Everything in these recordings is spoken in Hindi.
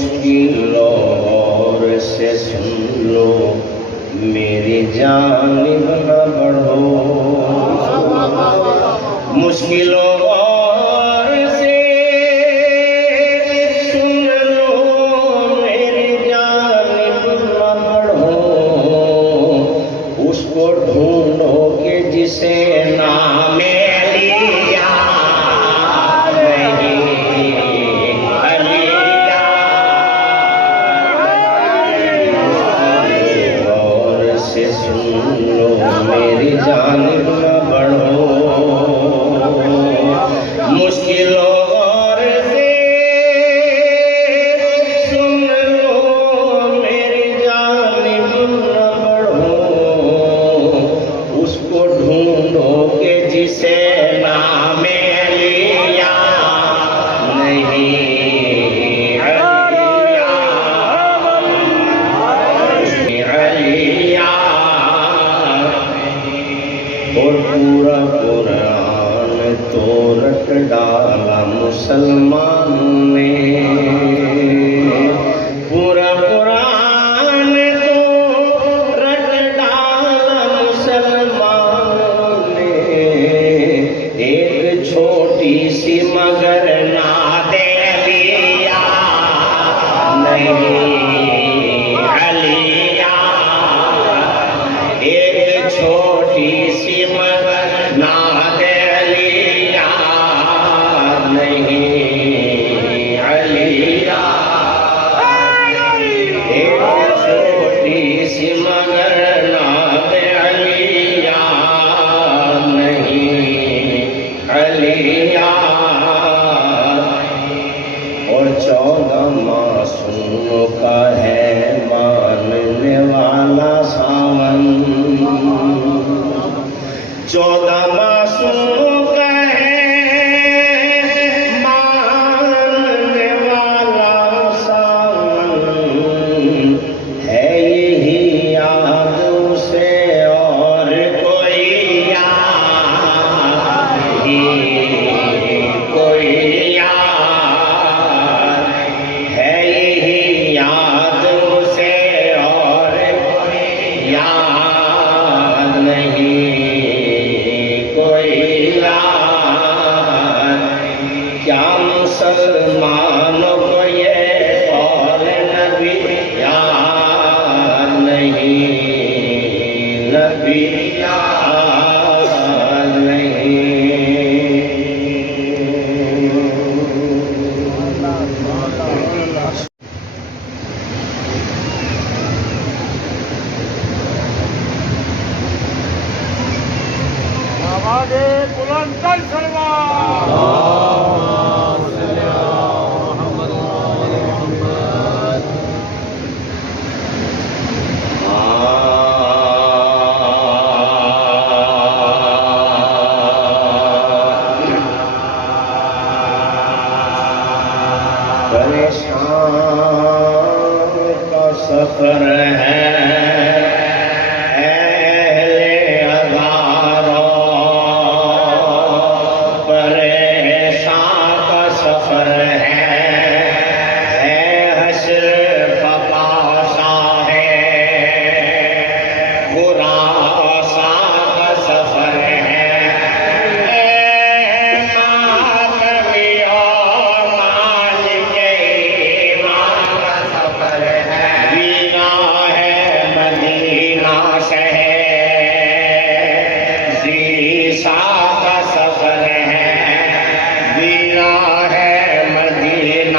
मुश्किलों और से सुन लो, मेरी जानिब न बढ़ो। मुश्किलों और से सुन लो, मेरी जानिब न बढ़ो। उसको ढूंढो कि जिसे नामे लिया मेरी जानिब न बढ़ो। मुश्किलों और से सुन लो, मेरी जानिब न बढ़ो। उसको ढूंढो कि जिसे नामे लिया नहीं और पूरा कुरान तो रट डाला मुसलमान ने। पूरा कुरान तो रट डाला मुसलमान ने। एक छोटी सी मगर नादे लिया नहीं अलिया। एक छोटी सी नादे लिया नहीं अलिया। एक छोटी सी मगर नादे अलिया नहीं अलिया। और 14 मासूमों का है मानने वाला सावन। 14 मासूमों का है मानने वाला सावन। है यही याद उसे और कोई याद ही कोई याद। है यही याद उसे और कोई याद नहीं क्या मुसलमानों को ये कौल नबी याद नहीं नबी याद नहीं। आवाज़े बुलंद सलवात। परेशान का सफर है का सफर है। वीरा है मदीना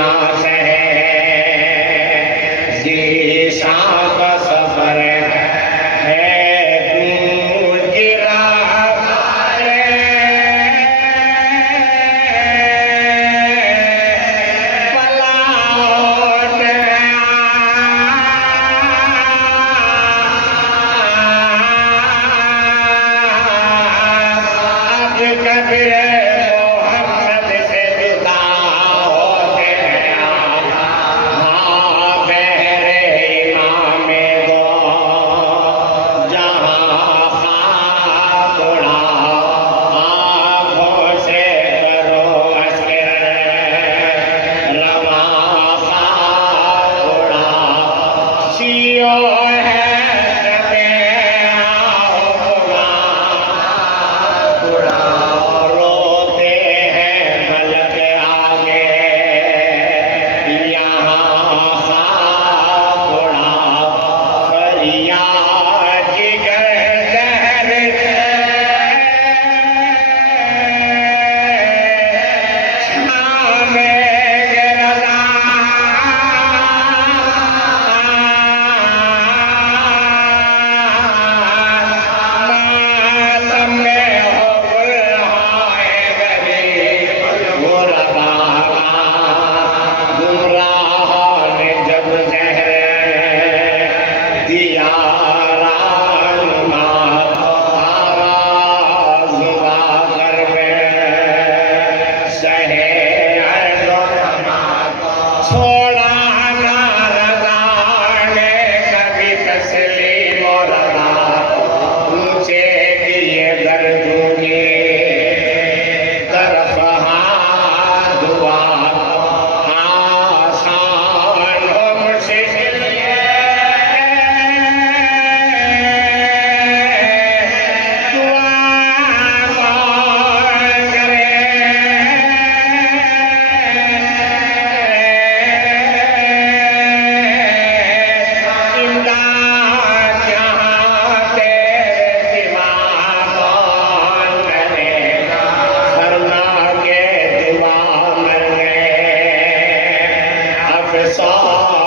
के साथ